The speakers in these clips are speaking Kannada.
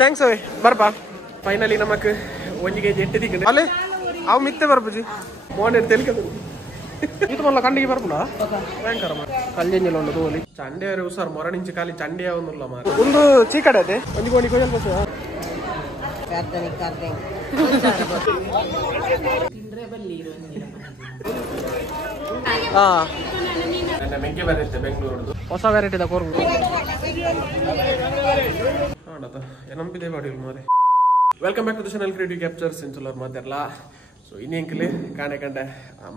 ಥ್ಯಾಂಕ್ಸ್ ಅವೇ ಬರ್ಪಾ ಫೈನಲಿ ನಮಕ್ 1 kg ಎಟ್ಟು ದಿಕ್ಕ ಅಲ್ಲೇ ಅವು ಮಿತ್ತೆ ಬರ್ಪುಜಿ ಮೋನೆ ತೆಲ್ಕದು ಇದು ಮಲ್ಲ ಕಂಡಿಗೆ ಬರ್ಪುನ ಭಯಂಕರ ಕಲ್ಜೆಂಜಲ ಒಂದು ತೋಲಿ ಚಂಡೆ ಉಸಾರ್ ಮೊರ ನಿಂಚಿ ಖಾಲಿ ಚಂಡೆ ಅವನುಲ್ಲ ಮಾರ ಒಂದು ಚೀಕಡೆ ಅದೇ ಒಂದು ಗೋಣಿ ಕೊಯ್ಯಲ್ ಬಸ್ ಮೆಂಗೆ ಬರುತ್ತೆ ಬೆಂಗಳೂರದು ಹೊಸ ವೆರೈಟಿ ಕೋರ್ಗು ಏನಂಪಿದೆ ಬಾಡಿಲ್ ಮಾರೆ welcome back to the channel creative captures ಇನ್ಸುಲರ್ ಮಾತಾಡಲ್ಲ ಸೊ ಇನ್ನೇಂಕಲಿ ಕಾಣೆ ಕಂಡೆ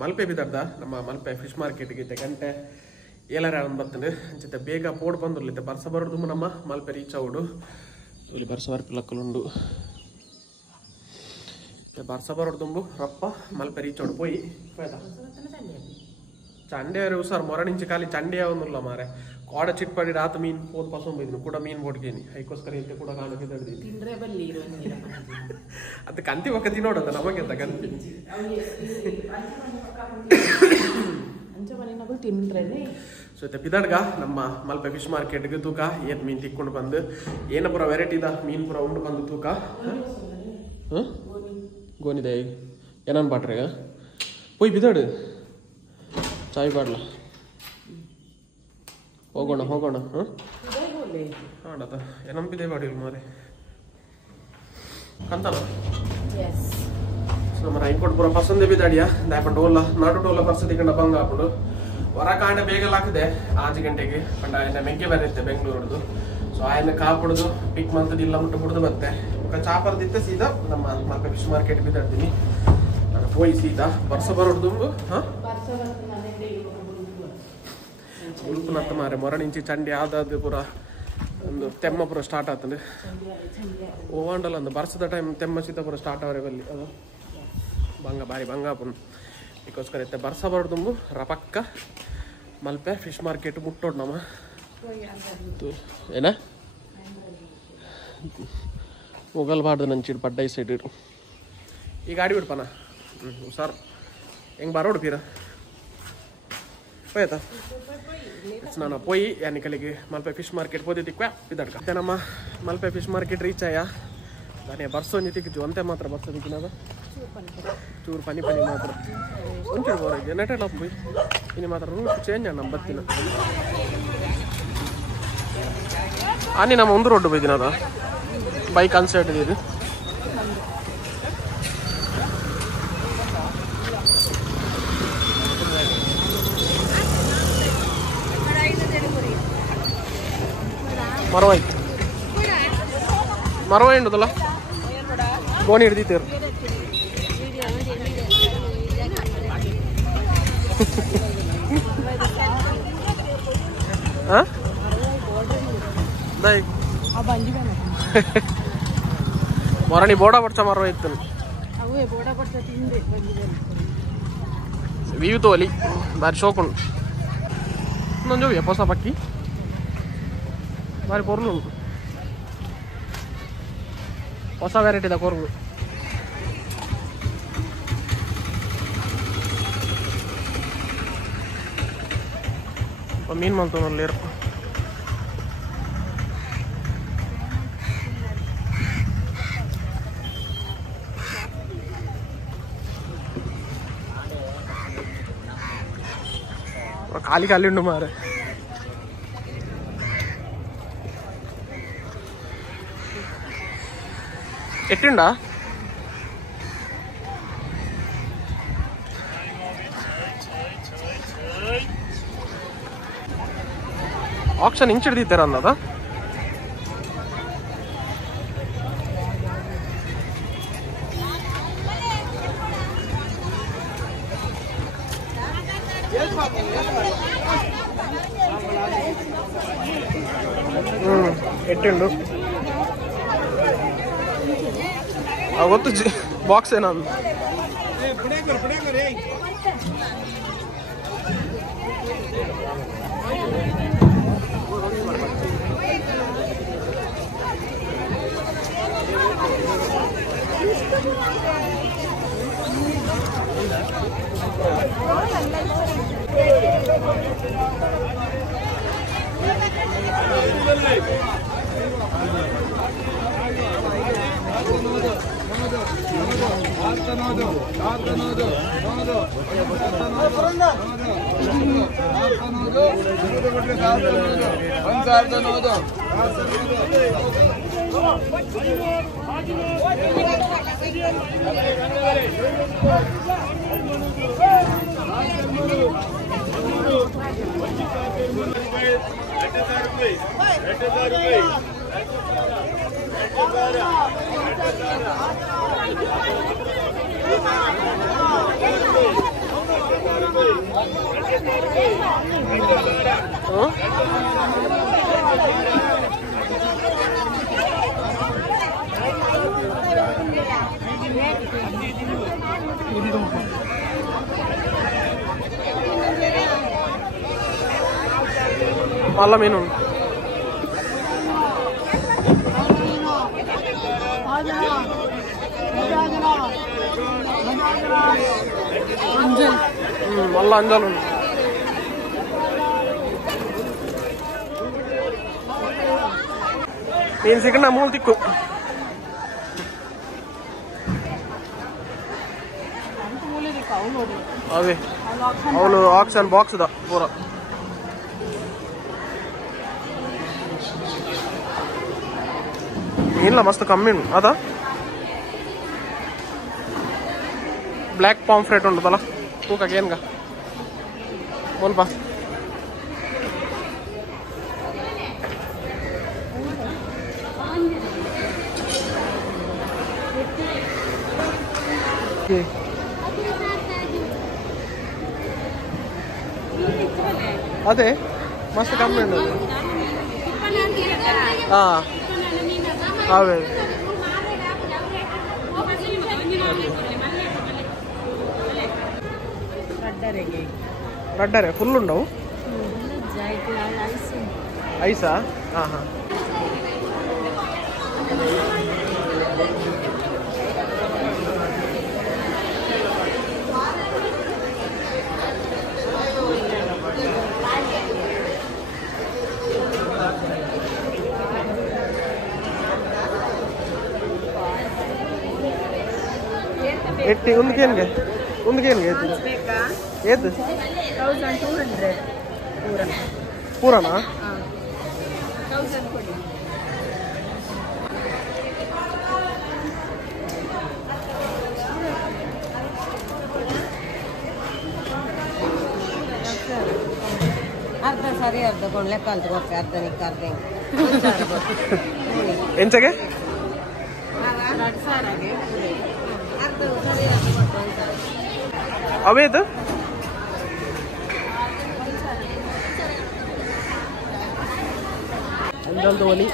ಮಲ್ಪೆ ಬಿದ್ದಾರ್ದ ನಮ್ಮ ಮಲ್ಪೆ ಫಿಶ್ ಮಾರ್ಕೆಟ್ಗೆ ಗಂಟೆ 7:09 ಬರ್ತದೆ ಅಂಚೆ ಬೇಗ ಪೋಡ್ ಬಂದಿರ್ಲಿತ್ತೆ ಬರ್ಸ ಬರೋದು ನಮ್ಮ ಮಲ್ಪೆ ರೀಚ್ ಆಗೋಡು ಇಲ್ಲಿ ಬರ್ಸ ವರ್ಕಲಕ್ಕಲುಂಡು ಬರ್ಸ ಬರೋಡು ತುಂಬು ರಪ್ಪ ಮಲ್ಪೆ ರೀಚ್ ಆಗೋಡು ಪೋಯಿ ಚಂಡೆ ಉಸಾರ್ ಮೊರ ನಿಂಚಿ ಖಾಲಿ ಚಂಡೆ ಅವನುಲ್ಲ ಮಾರೆ ಕೋಡ ಚಿಟ್ಪಡಿ ರಾತ್ ಮೀನ್ ಪೋದ್ ಪಸಂದ್ ಬೈದ್ನು ಕೂಡ ಮೀನ್ ಬೋಡ್ಗೇನಿ ಅದಕ್ಕೋಸ್ಕರ ಇಂತೆ ಕೂಡ ಕಾಣಕ್ಕೆ ಅದು ಕಂತಿ ಒಕ್ಕ ತಿನ್ನೋಡದ ನಮಗೆ ಅಂತ ಕಂತಿ ಸೊ ಪಿದಡ್ಗ ನಮ್ಮ ಮಲ್ಪೆ ಫಿಶ್ ಮಾರ್ಕೆಟ್ಗೆ ತೂಕ ಏನ್ ಮೀನ್ ತಿಕ್ಕೊಂಡು ಬಂದು ಏನ ಪುರ ವೆರೈಟಿದ ಮೀನ್ ಪುರ ಉಂಡು ಬಂದು ತೂಕ ಗೋನಿದೆ ಏನನ್ ಬಾಟ್ರೆಗ ಪೋಯ್ ಬಿದಾಡು ಚಾಯ್ ಬಾಡ್ಲ ಹೋಗೋಣ ಹೋಗೋಣ ಹಾಡದ ಏನಂಪಿದೆ ಬಾಡಿಲ್ ಮಾರೆ ಕಂತನ ನಮ್ಮ ರೈನ್ಕೋಟ್ ಪೂರ ಪಸಂದೆ ಬಿದ್ದಾಡಿಯಾ ದಾಯಪಂಡ ಓಲ್ಲ ನಾಡು ಟೋಲ ಪರ್ಸದಿ ಕಂಡ ಬಂಗ ಹಾಕೊಂಡು ಹೊರ ಕಾಂಡ ಬೇಗ ಹಾಕಿದೆ 6 ಗಂಟೆಗೆ ಕಂಡ ಆಯ್ನ ಮೆಂಗೆ ಬರುತ್ತೆ ಬೆಂಗಳೂರದು ಸೊ ಆಯ್ನ ಕಾಪುಡುದು ಪಿಕ್ ಮಂತದ ಇಲ್ಲ ಮುಟ್ಟು ಬಿಡುದು ಮತ್ತೆ ಚಾಪರ್ದಿತ್ತೆ ಸೀದಾ ನಮ್ಮ ಮಲ್ಪೆ ಫಿಶ್ ಮಾರ್ಕೆಟ್ ಬಿದ್ದಾಡ್ತೀನಿ ನಾನು ಹೋಗಿ ಸೀದಾ ಬರ್ಸ ಬರೋದು ತುಂಬು ಉಲ್ಪನತ್ತ ಮಾರೆ ಮೊರ ನಿಂಚಿ ಚಂಡಿ ಆದಾದ ಪೂರ ಒಂದು ತೆಮ್ಮ ಪೂರ ಸ್ಟಾರ್ಟ್ ಆಗ್ತದೆ ಓವಾಂಡಲ್ಲ ಒಂದು ಬರ್ಸದ ಟೈಮ್ ತೆಮ್ಮ ಸೀತ ಪೂರ ಸ್ಟಾರ್ಟ್ ಅವರೇ ಬಲ್ಲಿ ಅದು ಬಂಗ ಬಾರಿ ಬಂಗಾಪುನ್ ಇದಕ್ಕೋಸ್ಕರ ಇತ್ತೆ ಬರ್ಸ ಬರೋದು ರಪಕ್ಕ ಮಲ್ಪೆ ಫಿಶ್ ಮಾರ್ಕೆಟ್ ಮುಟ್ಟೋಡು ನಮ್ಮ ಏನ ಮುಗಲ್ಬಾರ್ದು ನಂಚಿಡು ಪಡ್ಡೈ ಸೈಡ್ ಇಡು ಈ ಗಾಡಿ ಬಿಡ್ಪನ ಸರ್ ಹೆಂಗೆ ಬರೋಡು ಪೀರ ಹೋಯ್ತಾ ನಾನು ಪೋಯಿ ಯಾನಿಕಲಿಗೆ ಮಲ್ಪೆ ಫಿಶ್ ಮಾರ್ಕೆಟ್ ಪೋದಿಕ್ವ ಬಿದ್ದಡ್ಕ ಮತ್ತೆ ನಮ್ಮ ಮಲ್ಪೆ ಫಿಶ್ ಮಾರ್ಕೆಟ್ ರೀಚ್ ಆಯ ನಾನೇ ಬರ್ಸೋಂಜಿ ತಿಕ್ಕಿದ್ದು ಅಂತೆ ಮಾತ್ರ ಬರ್ಸೋದಿಕ್ಕಿನದ ಚೂರು ಪನಿ ಪನಿ ಮಾತ್ರ ಒಂಚೂರು ಬೋರಿಗೆ ನೆಟೆಲ್ಲ ಪೋಯ್ ಇನ್ನು ಮಾತ್ರ ರೂಟ್ ಚೇಂಜ್ ನಮ್ಮ ಬತ್ತಿನ ಆನಿ ನಮ್ಮ ಒಂದು ರೋಡ್ ಬೈದಿನದ ಬೈಕ್ ಅನ್ಸೈಡ್ ಇದು ಮರವಾಯ್ತು ಮರವ ಉಂಟದಲ್ಲ ಗೋಣಿ ಹಿಡ್ದಿತ್ತೇರು ಮೊರಣಿ ಬೋಡ ಪಡ್ಸ ಮರವ ಇತ್ತು ವೀವ್ ತೋಲಿ ಬಾರಿ ಶೋಕುಂಡು ಇನ್ನೊಂದು ಹೊಸ ಪಕ್ಕಿ ಬಾರಿ ಕೊರ್ಲು ಹೊಸ ವೆರೈಟಿದ ಕೊರ್ಲು ಮೀನ್ ಮಲ್ತನಲ್ಲಿ ಖಾಲಿ ಖಾಲಿ ಉಂಡು ಮಾರೆ ఎట్టుండా ఆప్షన్ ఇంచు ಹಿಡಿದಿದ್ದಾರ ಅನ್ನದ ఎట్టుండు ಗೊತ್ತು ಬಾಕ್ಸ್ ಏನಂದು మళ్ళా మీను మళ్ళా అంజాలు నేను ಸಿಕ್ಕಣ್ಣ ಮೂರು ತಿಕ್ಕು ಅದೇ ಅವನು ಆಕ್ಷನ್ ಬಾಕ್ಸ್ ದ ಪೂರ ಇಲ್ಲ ಮಸ್ತ್ ಕಮ್ಮಿ ಅದ ಬ್ಲ್ಯಾಕ್ ಪಾಂಫ್ರೆಟ್ ಉಂಟದಲ್ಲ ತೂಕಕ್ಕೆ ಏನ್ಗ ಸ್ವಲ್ಪ ಅದೇ ಮಸ್ತ್ ಕಮ್ಮಿ ಉಂಟು ಹಾಂ అవే రడ్డరే ఫుల్ ఉండవు ఐసా ಎಟ್ಟಿ ಒಂದಕ್ಕೇನ್ಗೆ ಏದು 1200 ಪೂರನಾ ಅರ್ಧ ಸರಿ ಅರ್ಧ ಲೆಕ್ಕ ಅಂತ ಕೊಡ್ತೆ ಅರ್ಧ ನಿಕ್ಕ ಅರ್ಧ ಎಂಚಗೆ ಅವೇದು ಅಂಜಲ್ದು ಒಲಿ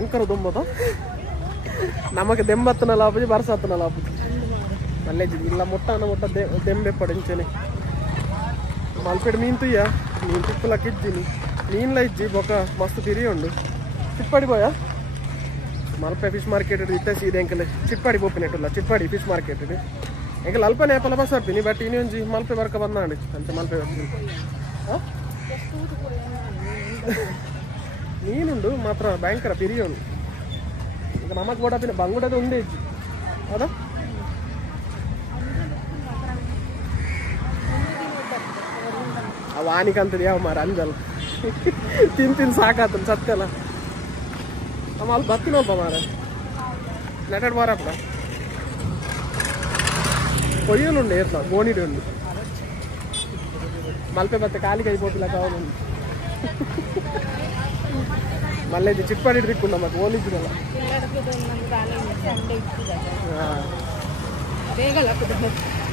ఇంకరు దుమ్మతో నమ్మకి దెంబత్తున లాపుది బరసత్తున లాపుది మళ్ళీ ఇలా ముట్ట దెంబెప్పడించని మల్పెడు మీన్ తుయ్య మీన్ తిప్పులకి ఇజ్జిని మీన్లో ఇజ్జి ఒక మస్తు తిరిగి ఉండు చిట్పడిపోయా ಮಲ್ಪೆ ಫಿಶ್ ಮಾರ್ಕೆಟ್ ಇತ್ತೆ ಸೀದೆ ಎಂಕಲ್ ಚಿಟ್ಪಾಡಿ ಬೋಪಿನೆಟ್ಟಲ್ಲ ಚಿಟ್ಪಾಡಿ ಫಿಶ್ ಮಾರ್ಕೆಟ್ ಎಂಕಲ್ ಅಲ್ಪ ನೇಪಲ ಬಸ್ ಹಾಕ್ತೀನಿ ಬಟ್ ಇನ್ನೊಂಜಿ ಮಲ್ಪೆ ಬರ್ಕ ಬಂದಾಂಡಿ ಅಂತ ಮಲ್ಪೆ ಬರ್ತೀನಿ ನೀನುಂಡು ಮಾತ್ರ ಭಯಂಕರ ಪಿರಿಯೋನು ಈಗ ನಮಗೆ ಬೋಡಪಿನ ಬಂಗುಡದ ಒಂದೇ ಇಜ್ಜಿ ಹೌದಾ ಅವ ಆನಿಕಂತದ ಯಾವ ಮಾರ ಅಂಜಲ್ಲ ತಿನ್ ಸಾಕಾತ ಸತ್ಯಲ್ಲ ನಮ್ಮ ಅಲ್ಲಿ ಬರ್ತೀನಪ್ಪ ಮಾರ ನೆಟಡ್ ಮಾರಪ್ಪ కొయ్యలుండే ఎట్లా గోనీడు ఉండు మల్పే బత్త కాలికి అయిపోతున్నా కావాలండి మళ్ళీ ఇది చిట్పాడి తిక్కున్నాం మాకు ఓలించిన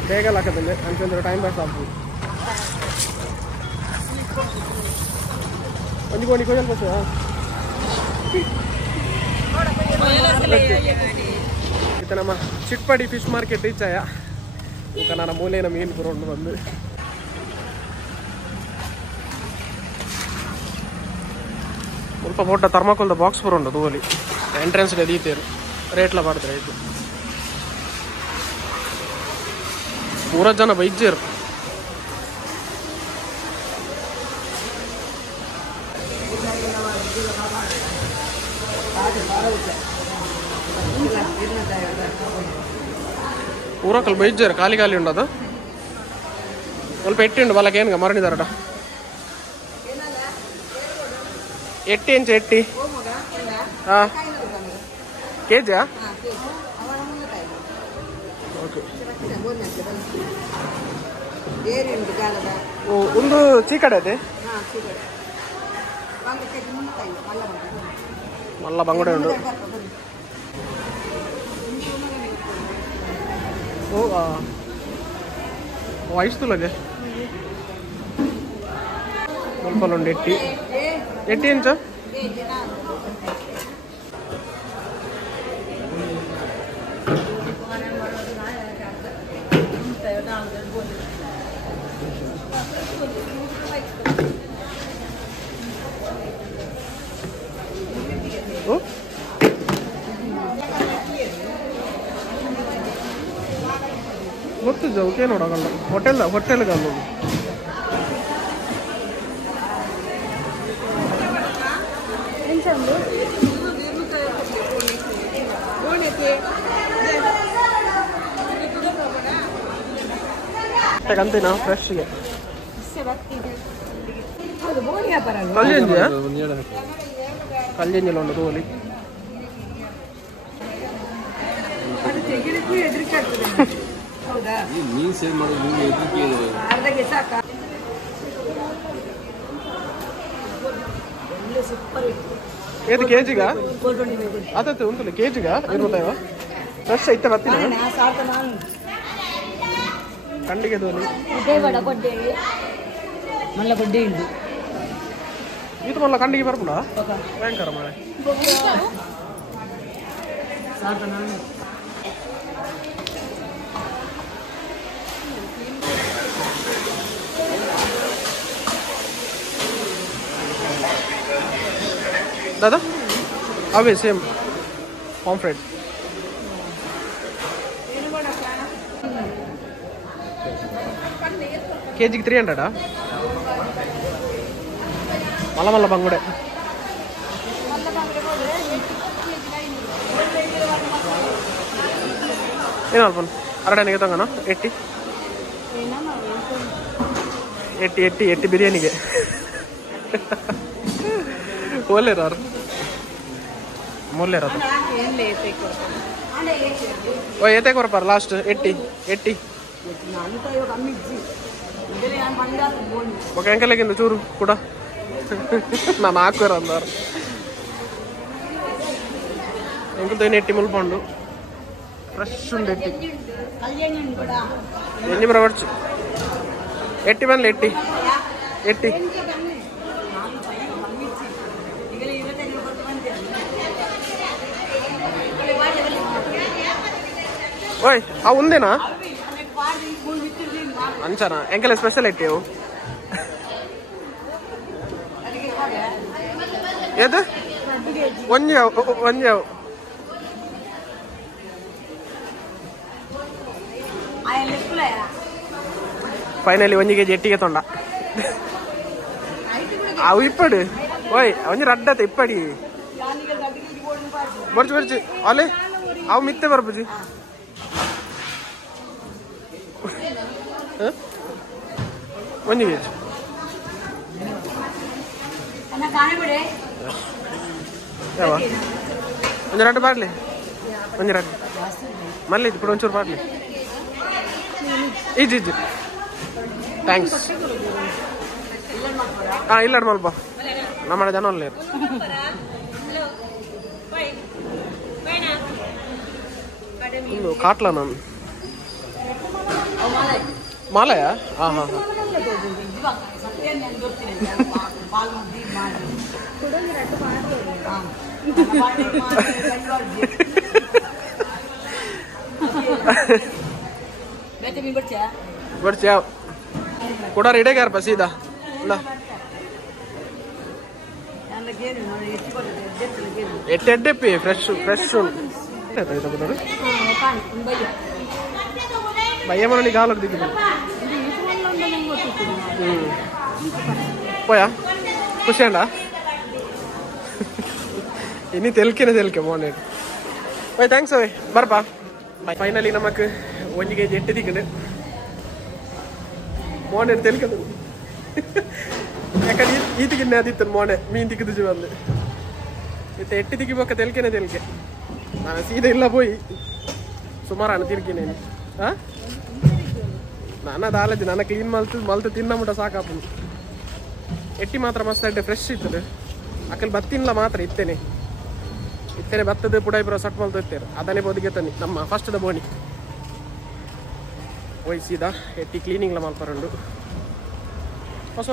ಬೇಗ ಹಾಕದಂಡೆ ಅಂತಂದ್ರೆ ಟೈಮ್ ಪಾಸ್ ಆಗ್ಬೋದು ಒಂದು ಗೋಣಿ ಕೊಯ್ಯಲ್ ಬಸ್ ಇದು ನಮ್ಮ ಚಿಟ್ಪಾಡಿ ಫಿಶ್ ಮಾರ್ಕೆಟ್ ರೀಚ್ ಆಯ ಈಗ ನನ್ನ ಮೂಲೆಯ ಮೀನು ಬರೋಣ ಬಂದು ಸ್ವಲ್ಪ ಫೋಟೋ ಥರ್ಮಾಕೋಲ್ದ ಬಾಕ್ಸ್ ಬರೋಣ ದೂವಲಿ ಎಂಟ್ರೆನ್ಸ್ಗೆ ದೀತೇರು ರೇಟ್ಲ ಮಾಡಿದ್ರೆ ಇದು ಪೂರ ಜನ ಬೈಜ್ಜೇರು ಊರಕ್ಕಲ್ಲಿ ಬೈಜಾರು ಖಾಲಿ ಖಾಲಿ ಉಂಡದು ಸ್ವಲ್ಪ ಎಟ್ಟಿ ಉಂಡು ಬಾಲಕ್ಕೆ ಏನ್ಗ ಮರಣಿದಾರಟ ಎಟ್ಟಿ ಇಂಚ ಎಟ್ಟಿ ಹಾಂ ಕೆಜಿಯಾ ಓಕೆ ಒಂದು ಚೀಕಡೆ ಅದೇ ಮಲ್ಲ ಬಂಗುಡೆ ಉಂಡು ಓ ವಯಸ್ಸುಲಗೆ ಸ್ವಲ್ಪ ಉಂಡು ಎಟ್ಟಿ ಎಟ್ಟಿ ಇಂಚ ಗೊತ್ತಿದ್ದ ಅವಕ್ಕೆ ನೋಡೋಗಲ್ಲ ಹೋಟೆಲ್ಗೆ ಅಲ್ಲ ಅಂತೀನಾ ಫ್ರೆಶ್ಗೆ ಕಲ್ಜಂಜಿಲ್ಲ ಉಂಟು ತೋಲಿ ఏది కేజీగా అదే ఉంటుంది కేజీగా 25 ఫ్రెష్ అయితే బత్తిన కండిಗೆ ದೋಲಿ ಮಲ್ಲ ಬಡ್ಡೆ ಉಂಟು ಇದು ಮಲ್ಲ ಕಂಡಿಗೆ ಬರ್ಪುಡ ಭಯಂಕರ ಮಳೆ दादा अवे सेम पॉम्फ्रेट केजी 300 मल्ल मल्ल बंगुडे ಏನು ಅರಡನಿಗೆ ತಗೋಣ ಎಟ್ಟಿ ಎಟ್ಟಿ ಎಟ್ಟಿ ಎಟ್ಟಿ ಬಿರಿಯಾನಿಗೆ ಓಲೇರಾರು ಮೂಲ್ಯರ ಓ ಏತೆ ಕೊರಪಾರ ಲಾಸ್ಟ್ ಎಟ್ಟಿ ಎಟ್ಟಿ ఒక ఎంకలేకింది చూరు కూడా నా నాకు అందరు ఎంకుతో ఎట్టి ముల్పండు ఫ్రెష్ ఉండి ఎట్టి ఎన్ని ప్రవచ్చు ఎట్టి పనులు ఎట్టి ఎట్టి ఓయ్ ఆ ఉందేనా ಅಂಚನಾ ಎಂಕೆಲ್ಲ ಸ್ಪೆಷಲ್ ಇಟ್ಟೆವು ಏದು ಒಂಜಾವು ಫೈನಲಿ 1 kg ಎಟ್ಟಿಗೆ ತೊಂಡ ಅವು ಇಪ್ಪಡು ಓಯ್ ಒಂಜಿ ರಡ್ಡತೆ ಇಪ್ಪಡಿ ಬರ್ಚು ಬರ್ಚು ಅಲೆ ಅವು ಮಿತ್ತೆ ಬರ್ಬುಜಿ ಒಂದು ಕೆಜಿ ಯಾವ ಒಂದು ರಡ್ಡು ಬಾರ್ಲಿ ಒಂದು ರಡ್ಡು ಮಲ್ಲಿ ಇದು ಕೂಡ ಒಂಚೂರು ಬಾರ್ಲಿ ಇಜ್ಜಿ ಇಜ್ಜಿ ಥ್ಯಾಂಕ್ಸ್ ಹಾಂ ಇಲ್ಲ ಮಲ್ಪ ನಮ್ಮ ಜನ ಅಲ್ಲೇ ಒಂದು ಕಾಟ್ಲ ನಾನು ಮಾಲಯಾ ಹಾಂ ಹಾಂ ಹಾಂ ಬರ್ತೀಯ ಕೂಡ ರೆಡಿಯಾಗ ಯಾರಪ್ಪ ಸೀದಾ ಇಲ್ಲ ಎಟ್ಟೆಡ್ಡೆಪ್ಪಿ ಫ್ರೆಶ್ ಫ್ರೆಶ್ ಉಂಟು భయ్య మనని గాలకు దిగుతాం పోయా ಖುಷಿಯಂಡ ಇನ್ನು ತೆಲ್ಕೆ ಮೋನೆ ಬೈ ಥ್ಯಾಂಕ್ಸ್ ಅವೇ ಬರ್ಪಾ ಫೈನಲಿ ನಮಕ್ 1 kg ಎಟ್ಟು ದಿಕ್ಕಡೆ ಮೋನೆ ತೆಲ್ಕದು ಯಾಕಂದ್ರೆ ಈತಿಗಿನ್ನೆ ಆದಿತ್ತು ಮೋನೆ ಮೀನ್ ದಿಕ್ಕಿದ್ದು ಬಂದು ಇತ್ತೆ ಎಟ್ಟು ದಿಕ್ಕಿಬೇಕ ತೆಲ್ಕೆನೆ ನಾನು ಸೀದಾ ಇಲ್ಲ ಪೋಯಿ ಸುಮಾರು ತಿರ್ಗಿ ನೀನು ಹಾಂ ನಾನು ಅದು ಆಲೋಚನೆ ನಾನು ಕ್ಲೀನ್ ಮಲ್ತು ತಿನ್ನಬಿಟ್ಟ ಸಾಕಾಪು ಎಟ್ಟಿ ಮಾತ್ರ ಮಸ್ತ್ ಅಡ್ಡೆ ಫ್ರೆಶ್ ಇರ್ತದೆ ಅಕ್ಕಲ್ಲಿ ಬತ್ತಿನ್ಲ ಮಾತ್ರ ಇತ್ತೇನೆ ಭತ್ತದ ಪುಡಾಯಿಪುರ ಸಟ್ ಮಲ್ತು ಇರ್ತೇವೆ ಅದನ್ನೇ ಬದುಗೆ ತನ್ನಿ ನಮ್ಮ ಫಸ್ಟ್ದ ಬೋಣಿ ಒಯ್ಸಿದ ಎಟ್ಟಿ ಕ್ಲೀನಿಂಗ್ಲ ಮಲ್ಪರಂಡು ಹೊಸ